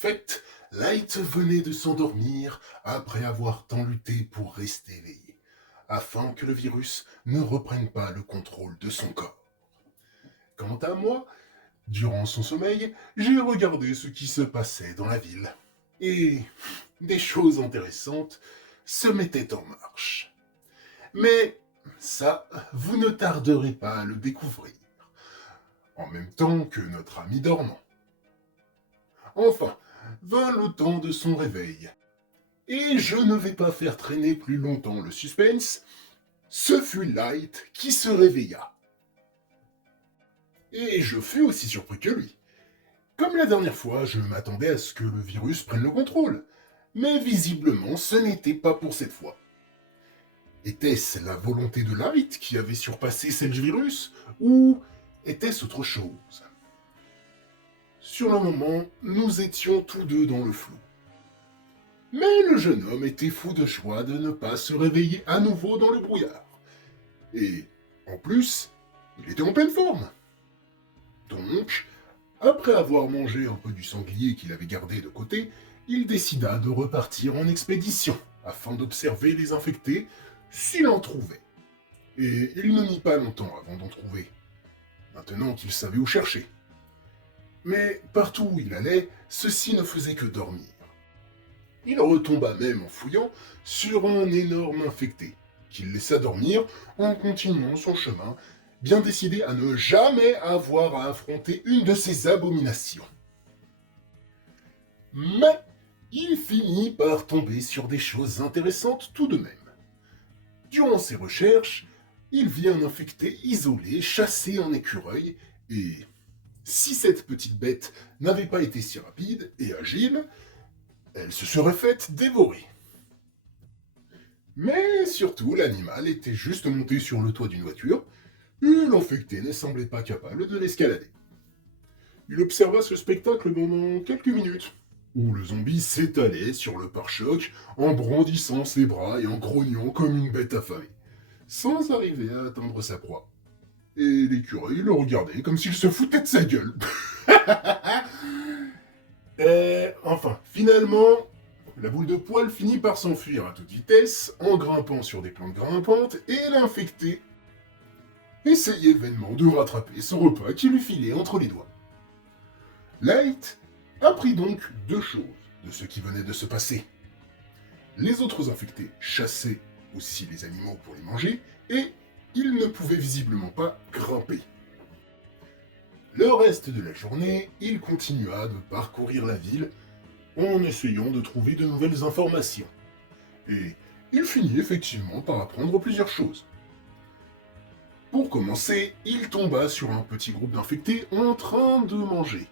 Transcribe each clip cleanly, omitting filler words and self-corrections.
fait, Light venait de s'endormir après avoir tant lutté pour rester éveillé, afin que le virus ne reprenne pas le contrôle de son corps. Quant à moi, durant son sommeil, j'ai regardé ce qui se passait dans la ville. Et des choses intéressantes se mettaient en marche. Mais ça, vous ne tarderez pas à le découvrir, en même temps que notre ami dormant. Enfin, vint le temps de son réveil. Et je ne vais pas faire traîner plus longtemps le suspense, ce fut Light qui se réveilla. Et je fus aussi surpris que lui. Comme la dernière fois, je m'attendais à ce que le virus prenne le contrôle. Mais visiblement, ce n'était pas pour cette fois. Était-ce la volonté de Light qui avait surpassé celle du virus, ou était-ce autre chose? Sur le moment, nous étions tous deux dans le flou. Mais le jeune homme était fou de joie de ne pas se réveiller à nouveau dans le brouillard. Et, en plus, il était en pleine forme. Donc, après avoir mangé un peu du sanglier qu'il avait gardé de côté, il décida de repartir en expédition, afin d'observer les infectés s'il en trouvait. Et il ne mit pas longtemps avant d'en trouver, maintenant qu'il savait où chercher. Mais partout où il allait, ceci ne faisait que dormir. Il retomba même en fouillant sur un énorme infecté, qu'il laissa dormir en continuant son chemin, bien décidé à ne jamais avoir à affronter une de ces abominations. Mais il finit par tomber sur des choses intéressantes tout de même. Durant ses recherches, il vit un infecté isolé, chassé en écureuil, et si cette petite bête n'avait pas été si rapide et agile, elle se serait faite dévorer. Mais surtout, l'animal était juste monté sur le toit d'une voiture, et l'infecté ne semblait pas capable de l'escalader. Il observa ce spectacle pendant quelques minutes, où le zombie s'étalait sur le pare-choc en brandissant ses bras et en grognant comme une bête affamée, sans arriver à atteindre sa proie. Et l'écureuil le regardait comme s'il se foutait de sa gueule. Enfin, finalement, la boule de poil finit par s'enfuir à toute vitesse, en grimpant sur des plantes grimpantes, et l'infecté essayait vainement de rattraper son repas qui lui filait entre les doigts. Light apprit donc deux choses de ce qui venait de se passer. Les autres infectés chassaient aussi les animaux pour les manger, et ils ne pouvaient visiblement pas grimper. Le reste de la journée, il continua de parcourir la ville en essayant de trouver de nouvelles informations. Et il finit effectivement par apprendre plusieurs choses. Pour commencer, il tomba sur un petit groupe d'infectés en train de manger.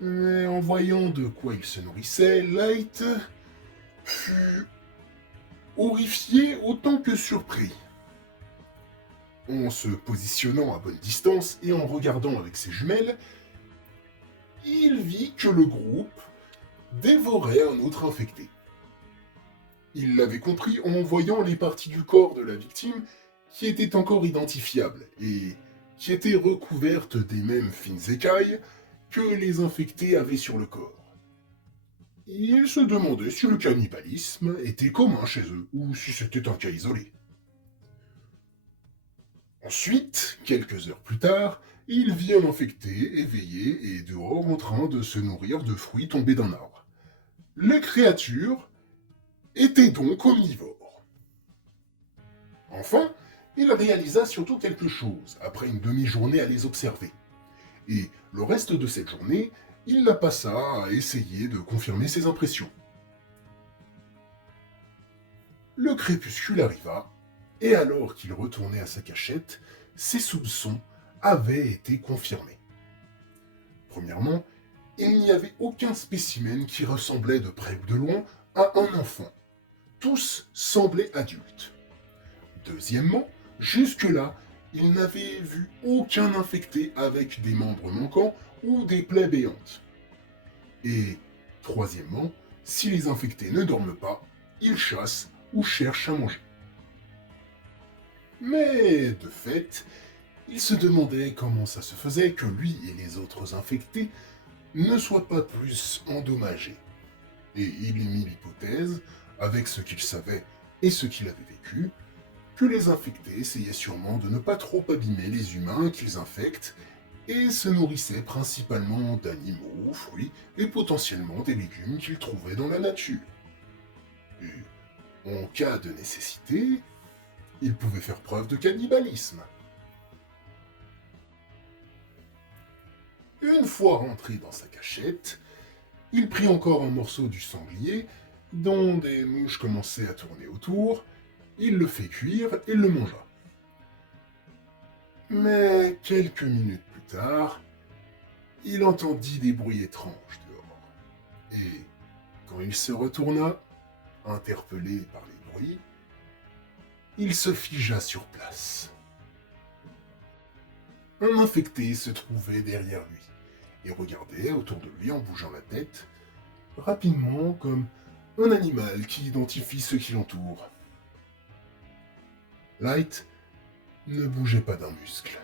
Mais en voyant de quoi ils se nourrissaient, Light fut horrifié autant que surpris. En se positionnant à bonne distance et en regardant avec ses jumelles, il vit que le groupe dévorait un autre infecté. Il l'avait compris en voyant les parties du corps de la victime qui étaient encore identifiables et qui étaient recouvertes des mêmes fines écailles que les infectés avaient sur le corps. Il se demandait si le cannibalisme était commun chez eux ou si c'était un cas isolé. Ensuite, quelques heures plus tard, il vit un infecté éveillé et dehors en train de se nourrir de fruits tombés d'un arbre. Les créatures étaient donc omnivores. Enfin, il réalisa surtout quelque chose après une demi-journée à les observer. Et le reste de cette journée, il la passa à essayer de confirmer ses impressions. Le crépuscule arriva, et alors qu'il retournait à sa cachette, ses soupçons avaient été confirmés. Premièrement, il n'y avait aucun spécimen qui ressemblait de près ou de loin à un enfant. Tous semblaient adultes. Deuxièmement, jusque-là, il n'avait vu aucun infecté avec des membres manquants ou des plaies béantes. Et troisièmement, si les infectés ne dorment pas, ils chassent ou cherchent à manger. Mais, de fait, il se demandait comment ça se faisait que lui et les autres infectés ne soit pas plus endommagé. Et il émit l'hypothèse, avec ce qu'il savait et ce qu'il avait vécu, que les infectés essayaient sûrement de ne pas trop abîmer les humains qu'ils infectent et se nourrissaient principalement d'animaux, fruits et potentiellement des légumes qu'ils trouvaient dans la nature. Et en cas de nécessité, ils pouvaient faire preuve de cannibalisme. Une fois rentré dans sa cachette, il prit encore un morceau du sanglier, dont des mouches commençaient à tourner autour, il le fit cuire et le mangea. Mais quelques minutes plus tard, il entendit des bruits étranges dehors. Et quand il se retourna, interpellé par les bruits, il se figea sur place. Un infecté se trouvait derrière lui et regardait autour de lui en bougeant la tête, rapidement comme un animal qui identifie ceux qui l'entourent. Light ne bougeait pas d'un muscle.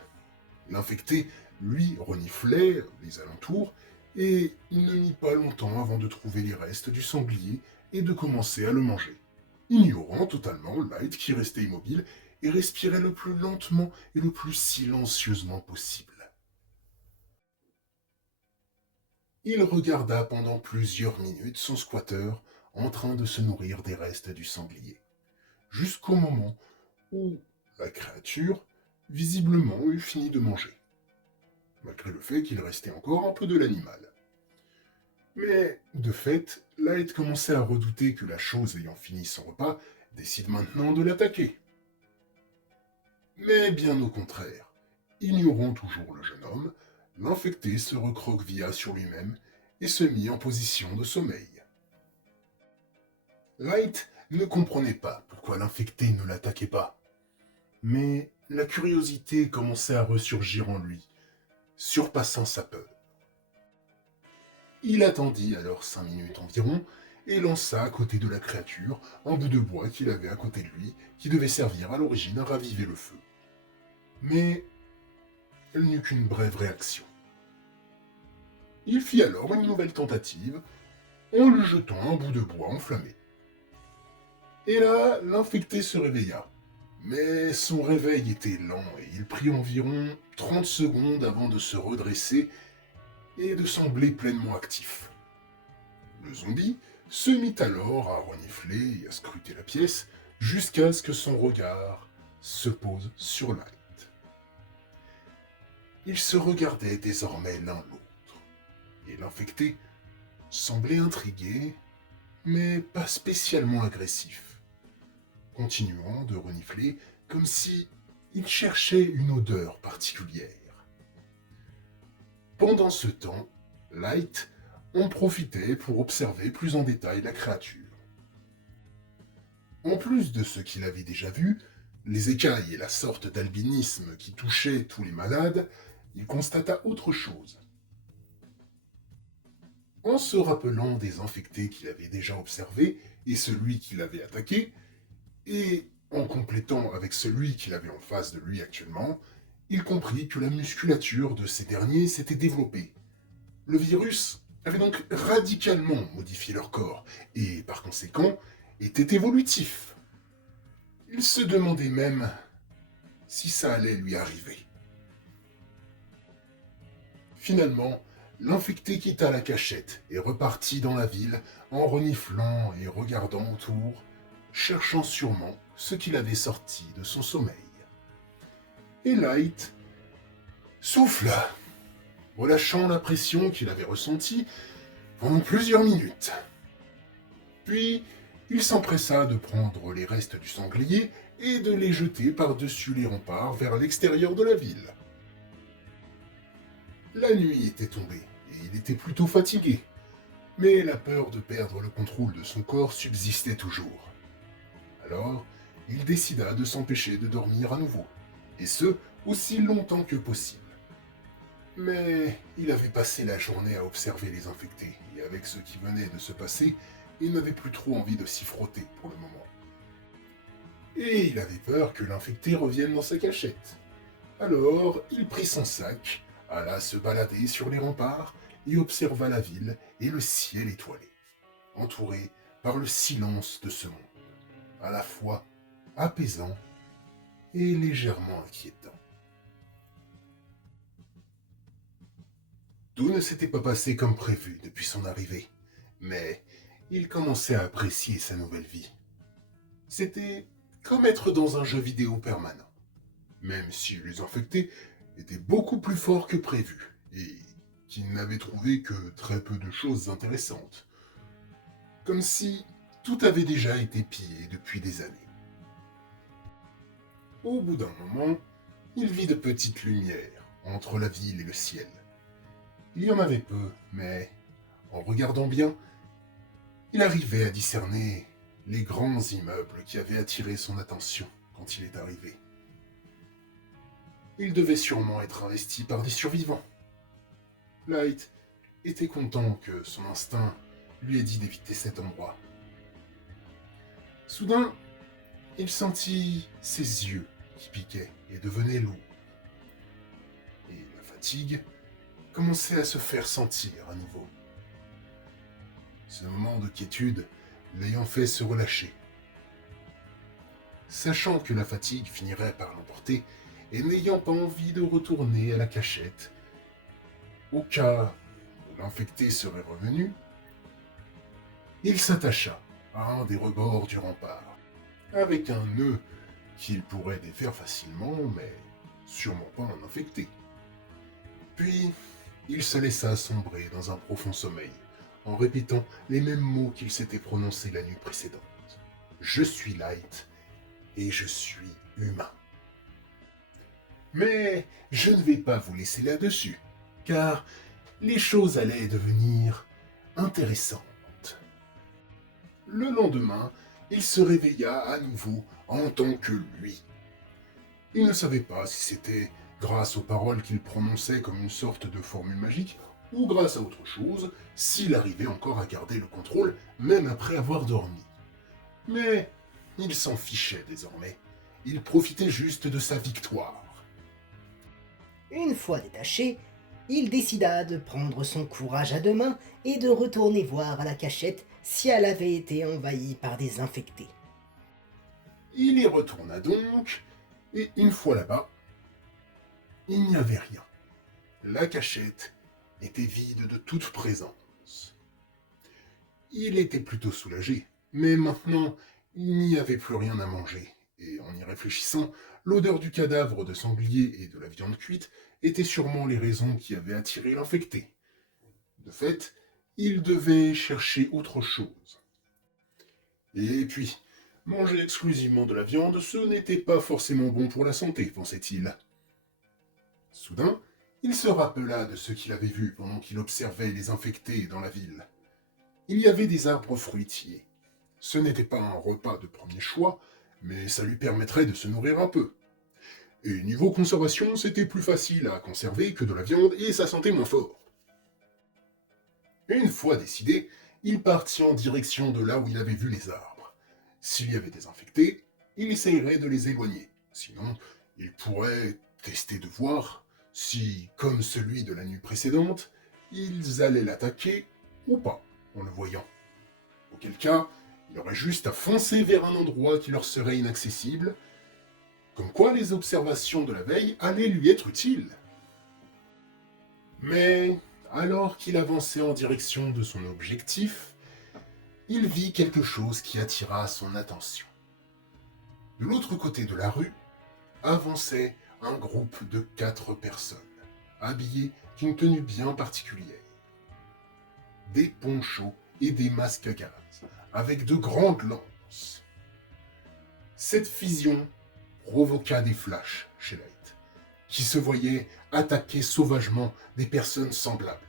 L'infecté, lui, reniflait les alentours, et il ne mit pas longtemps avant de trouver les restes du sanglier et de commencer à le manger, ignorant totalement Light qui restait immobile et respirait le plus lentement et le plus silencieusement possible. Il regarda pendant plusieurs minutes son squatter en train de se nourrir des restes du sanglier, jusqu'au moment où la créature, visiblement, eut fini de manger, malgré le fait qu'il restait encore un peu de l'animal. Mais, de fait, Light commençait à redouter que la chose ayant fini son repas décide maintenant de l'attaquer. Mais bien au contraire, ignorant toujours le jeune homme, l'infecté se recroquevilla sur lui-même et se mit en position de sommeil. Light ne comprenait pas pourquoi l'infecté ne l'attaquait pas. Mais la curiosité commençait à ressurgir en lui, surpassant sa peur. Il attendit alors 5 minutes environ et lança à côté de la créature un bout de bois qu'il avait à côté de lui, qui devait servir à l'origine à raviver le feu. Mais elle n'eut qu'une brève réaction. Il fit alors une nouvelle tentative en lui jetant un bout de bois enflammé. Et là, l'infecté se réveilla. Mais son réveil était lent et il prit environ 30 secondes avant de se redresser et de sembler pleinement actif. Le zombie se mit alors à renifler et à scruter la pièce jusqu'à ce que son regard se pose sur Light. Ils se regardaient désormais l'un l'autre, et l'infecté semblait intrigué, mais pas spécialement agressif, continuant de renifler comme si il cherchait une odeur particulière. Pendant ce temps, Light en profitait pour observer plus en détail la créature. En plus de ce qu'il avait déjà vu, les écailles et la sorte d'albinisme qui touchait tous les malades, il constata autre chose. En se rappelant des infectés qu'il avait déjà observés et celui qu'il avait attaqué, et en complétant avec celui qu'il avait en face de lui actuellement, il comprit que la musculature de ces derniers s'était développée. Le virus avait donc radicalement modifié leur corps, et par conséquent était évolutif. Il se demandait même si ça allait lui arriver. Finalement, l'infecté quitta la cachette et repartit dans la ville en reniflant et regardant autour, cherchant sûrement ce qu'il avait sorti de son sommeil. Et Light souffla, relâchant la pression qu'il avait ressentie pendant plusieurs minutes. Puis, il s'empressa de prendre les restes du sanglier et de les jeter par-dessus les remparts vers l'extérieur de la ville. La nuit était tombée et il était plutôt fatigué, mais la peur de perdre le contrôle de son corps subsistait toujours. Alors, il décida de s'empêcher de dormir à nouveau, et ce, aussi longtemps que possible. Mais il avait passé la journée à observer les infectés, et avec ce qui venait de se passer, il n'avait plus trop envie de s'y frotter pour le moment. Et il avait peur que l'infecté revienne dans sa cachette. Alors, il prit son sac, alla se balader sur les remparts, et observa la ville et le ciel étoilé, entouré par le silence de ce monde, à la fois apaisant et légèrement inquiétant. Tout ne s'était pas passé comme prévu depuis son arrivée, mais il commençait à apprécier sa nouvelle vie. C'était comme être dans un jeu vidéo permanent, même si les infectés étaient beaucoup plus forts que prévu et qu'il n'avait trouvé que très peu de choses intéressantes, comme si tout avait déjà été pillé depuis des années. Au bout d'un moment, il vit de petites lumières entre la ville et le ciel. Il y en avait peu, mais en regardant bien, il arrivait à discerner les grands immeubles qui avaient attiré son attention quand il est arrivé. Il devait sûrement être investi par des survivants. Light était content que son instinct lui ait dit d'éviter cet endroit. Soudain, il sentit ses yeux qui piquaient et devenaient lourds. Et la fatigue commençait à se faire sentir à nouveau. Ce moment de quiétude l'ayant fait se relâcher. Sachant que la fatigue finirait par l'emporter et n'ayant pas envie de retourner à la cachette, au cas où l'infecté serait revenu, il s'attacha à un des rebords du rempart, avec un nœud qu'il pourrait défaire facilement, mais sûrement pas un infecté. Puis, il se laissa sombrer dans un profond sommeil, en répétant les mêmes mots qu'il s'était prononcés la nuit précédente. Je suis Light, et je suis humain. Mais je ne vais pas vous laisser là-dessus, car les choses allaient devenir intéressantes. Le lendemain, il se réveilla à nouveau en tant que lui. Il ne savait pas si c'était grâce aux paroles qu'il prononçait comme une sorte de formule magique, ou grâce à autre chose, s'il arrivait encore à garder le contrôle, même après avoir dormi. Mais il s'en fichait désormais. Il profitait juste de sa victoire. Une fois détaché, il décida de prendre son courage à deux mains et de retourner voir à la cachette si elle avait été envahie par des infectés. Il y retourna donc, et une fois là-bas, il n'y avait rien. La cachette était vide de toute présence. Il était plutôt soulagé, mais maintenant, il n'y avait plus rien à manger, et en y réfléchissant, l'odeur du cadavre de sanglier et de la viande cuite étaient sûrement les raisons qui avaient attiré l'infecté. De fait, il devait chercher autre chose. Et puis, manger exclusivement de la viande, ce n'était pas forcément bon pour la santé, pensait-il. Soudain, il se rappela de ce qu'il avait vu pendant qu'il observait les infectés dans la ville. Il y avait des arbres fruitiers. Ce n'était pas un repas de premier choix, mais ça lui permettrait de se nourrir un peu. Et niveau conservation, c'était plus facile à conserver que de la viande et ça sentait moins fort. Une fois décidé, il partit en direction de là où il avait vu les arbres. S'il y avait des infectés, il essayerait de les éloigner. Sinon, il pourrait tester de voir si, comme celui de la nuit précédente, ils allaient l'attaquer ou pas en le voyant. Auquel cas, il aurait juste à foncer vers un endroit qui leur serait inaccessible, comme quoi les observations de la veille allaient lui être utiles. Mais alors qu'il avançait en direction de son objectif, il vit quelque chose qui attira son attention. De l'autre côté de la rue, avançait un groupe de 4 personnes, habillées d'une tenue bien particulière. Des ponchos et des masques à gaz, avec de grandes lances. Cette fusion provoqua des flashs chez Light, qui se voyait attaquer sauvagement des personnes semblables.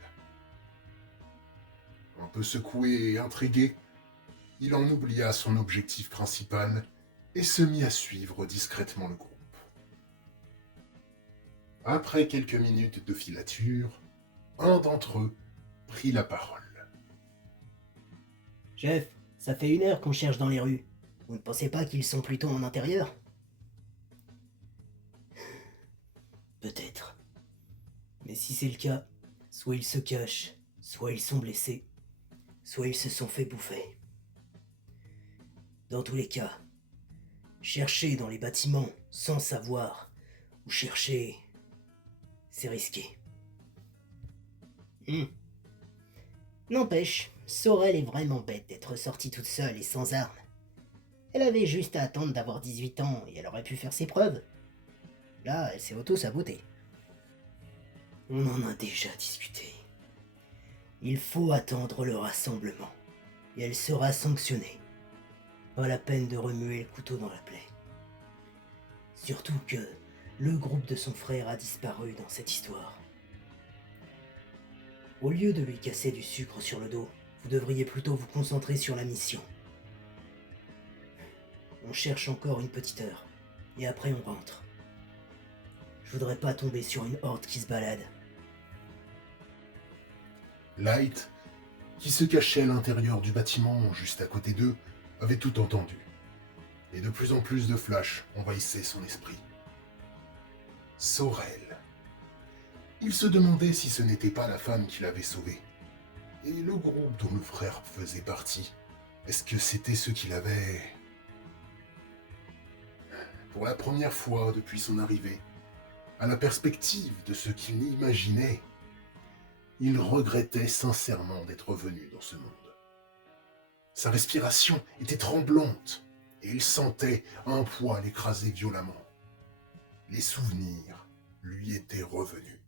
Un peu secoué et intrigué, il en oublia son objectif principal et se mit à suivre discrètement le groupe. Après quelques minutes de filature, un d'entre eux prit la parole. Chef, ça fait 1 heure qu'on cherche dans les rues. Vous ne pensez pas qu'ils sont plutôt en intérieur? Peut-être. Mais si c'est le cas, soit ils se cachent, Soit ils sont blessés, soit ils se sont fait bouffer. Dans tous les cas, chercher dans les bâtiments sans savoir où chercher, c'est risqué. N'empêche, Sorel est vraiment bête d'être sortie toute seule et sans armes. Elle avait juste à attendre d'avoir 18 ans et elle aurait pu faire ses preuves. Là, elle s'est auto-sabotée. On en a déjà discuté. Il faut attendre le rassemblement, et elle sera sanctionnée. Pas la peine de remuer le couteau dans la plaie. Surtout que le groupe de son frère a disparu dans cette histoire. Au lieu de lui casser du sucre sur le dos, vous devriez plutôt vous concentrer sur la mission. On cherche encore une petite heure, et après on rentre. Je voudrais pas tomber sur une horde qui se balade. Light, qui se cachait à l'intérieur du bâtiment juste à côté d'eux, avait tout entendu. Et de plus en plus de flashs envahissaient son esprit. Sorel. Il se demandait si ce n'était pas la femme qui l'avait sauvé. Et le groupe dont le frère faisait partie, est-ce que c'était ceux qui l'avaient... Pour la première fois depuis son arrivée, à la perspective de ce qu'il imaginait, il regrettait sincèrement d'être venu dans ce monde. Sa respiration était tremblante et il sentait un poids l'écraser violemment. Les souvenirs lui étaient revenus.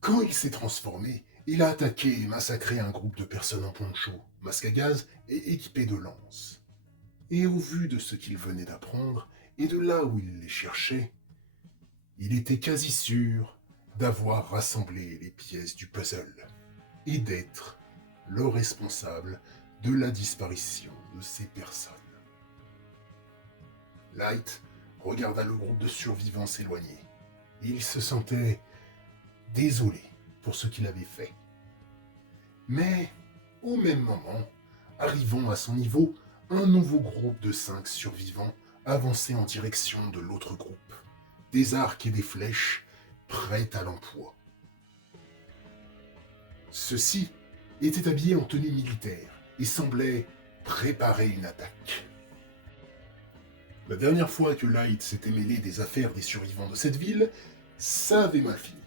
Quand il s'est transformé, il a attaqué et massacré un groupe de personnes en poncho, masque à gaz et équipées de lances. Et au vu de ce qu'il venait d'apprendre et de là où il les cherchait, il était quasi sûr d'avoir rassemblé les pièces du puzzle et d'être le responsable de la disparition de ces personnes. Light regarda le groupe de survivants s'éloigner et il se sentait désolé pour ce qu'il avait fait. Mais, au même moment, arrivant à son niveau, un nouveau groupe de 5 survivants avançait en direction de l'autre groupe, des arcs et des flèches prêts à l'emploi. Ceux-ci étaient habillés en tenue militaire et semblaient préparer une attaque. La dernière fois que Light s'était mêlé des affaires des survivants de cette ville, ça avait mal fini.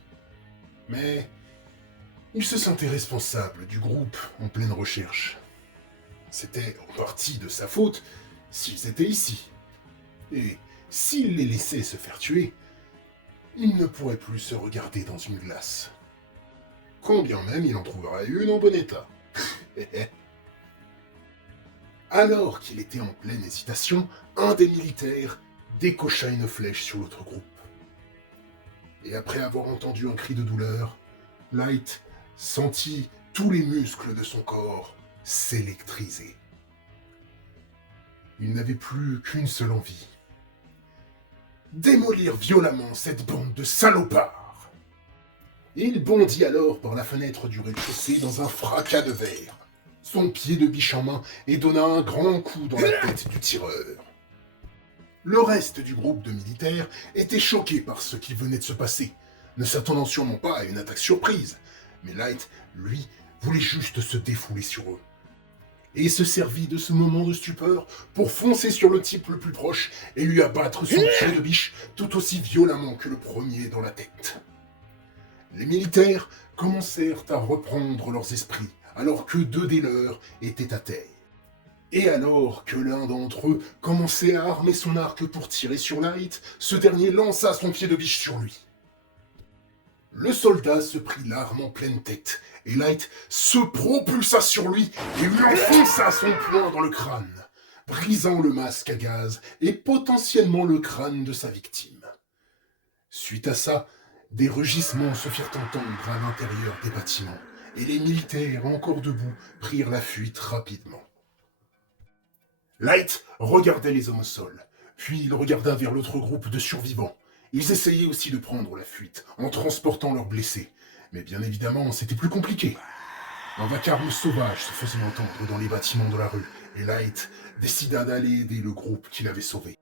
Mais il se sentait responsable du groupe en pleine recherche. C'était en partie de sa faute s'ils étaient ici. Et s'il les laissait se faire tuer, il ne pourrait plus se regarder dans une glace. Quand bien même il en trouverait une en bon état. Alors qu'il était en pleine hésitation, un des militaires décocha une flèche sur l'autre groupe. Et après avoir entendu un cri de douleur, Light sentit tous les muscles de son corps s'électriser. Il n'avait plus qu'une seule envie. Démolir violemment cette bande de salopards. Il bondit alors par la fenêtre du rez-de-chaussée dans un fracas de verre, son pied de biche en main, et donna un grand coup dans la tête du tireur. Le reste du groupe de militaires était choqué par ce qui venait de se passer, ne s'attendant sûrement pas à une attaque surprise, mais Light, lui, voulait juste se défouler sur eux. Et se servit de ce moment de stupeur pour foncer sur le type le plus proche et lui abattre son pied de biche tout aussi violemment que le premier dans la tête. Les militaires commencèrent à reprendre leurs esprits alors que 2 des leurs étaient à terre. Et alors que l'un d'entre eux commençait à armer son arc pour tirer sur Light, ce dernier lança son pied de biche sur lui. Le soldat se prit l'arme en pleine tête, et Light se propulsa sur lui et lui enfonça son poing dans le crâne, brisant le masque à gaz et potentiellement le crâne de sa victime. Suite à ça, des rugissements se firent entendre à l'intérieur des bâtiments, et les militaires, encore debout, prirent la fuite rapidement. Light regardait les hommes au sol, puis il regarda vers l'autre groupe de survivants. Ils essayaient aussi de prendre la fuite, en transportant leurs blessés. Mais bien évidemment, c'était plus compliqué. Un vacarme sauvage se faisait entendre dans les bâtiments de la rue, et Light décida d'aller aider le groupe qu'il avait sauvé.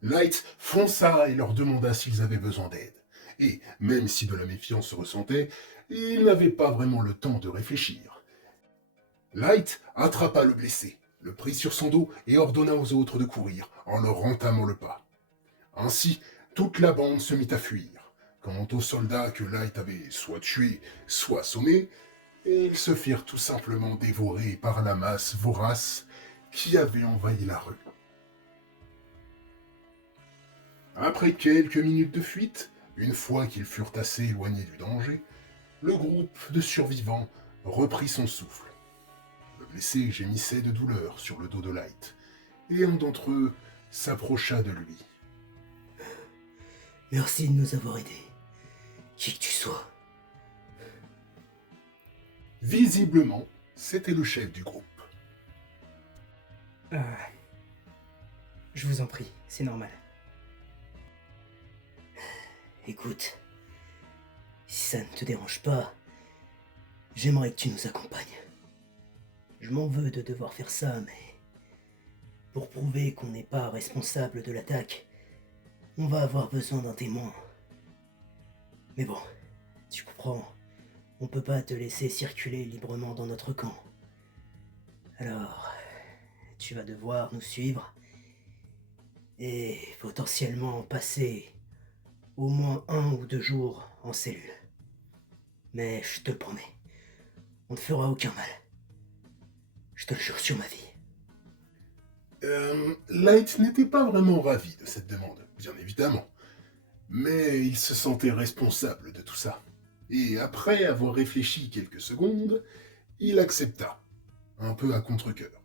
Light fonça et leur demanda s'ils avaient besoin d'aide. et même si de la méfiance se ressentait, il n'avait pas vraiment le temps de réfléchir. Light attrapa le blessé, le prit sur son dos et ordonna aux autres de courir en leur entamant le pas. Ainsi, toute la bande se mit à fuir. Quant aux soldats que Light avait soit tués, soit assommés, ils se firent tout simplement dévorer par la masse vorace qui avait envahi la rue. Après quelques minutes de fuite, une fois qu'ils furent assez éloignés du danger, le groupe de survivants reprit son souffle. Le blessé gémissait de douleur sur le dos de Light, et un d'entre eux s'approcha de lui. « Merci de nous avoir aidés, qui que tu sois. » Visiblement, c'était le chef du groupe. Je vous en prie, c'est normal. Écoute, si ça ne te dérange pas, j'aimerais que tu nous accompagnes. Je m'en veux de devoir faire ça, mais pour prouver qu'on n'est pas responsable de l'attaque, on va avoir besoin d'un témoin. Mais bon, tu comprends, on peut pas te laisser circuler librement dans notre camp. Alors, tu vas devoir nous suivre et potentiellement passer au moins 1 ou 2 jours en cellule. Mais je te le promets, on ne fera aucun mal. Je te le jure sur ma vie. Light n'était pas vraiment ravi de cette demande, bien évidemment. Mais il se sentait responsable de tout ça. Et après avoir réfléchi quelques secondes, il accepta, un peu à contre-cœur.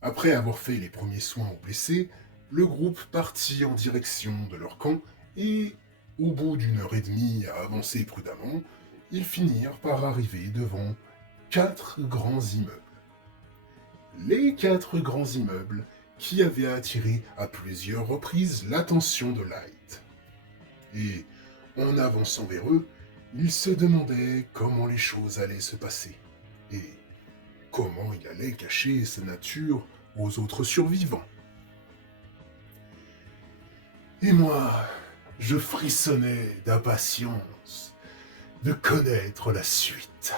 Après avoir fait les premiers soins aux blessés, le groupe partit en direction de leur camp et, au bout d'1 heure et demie à avancer prudemment, ils finirent par arriver devant 4 grands immeubles. Les 4 grands immeubles qui avaient attiré à plusieurs reprises l'attention de Light. Et, en avançant vers eux, il se demandait comment les choses allaient se passer et comment il allait cacher sa nature aux autres survivants. Et moi, je frissonnais d'impatience de connaître la suite.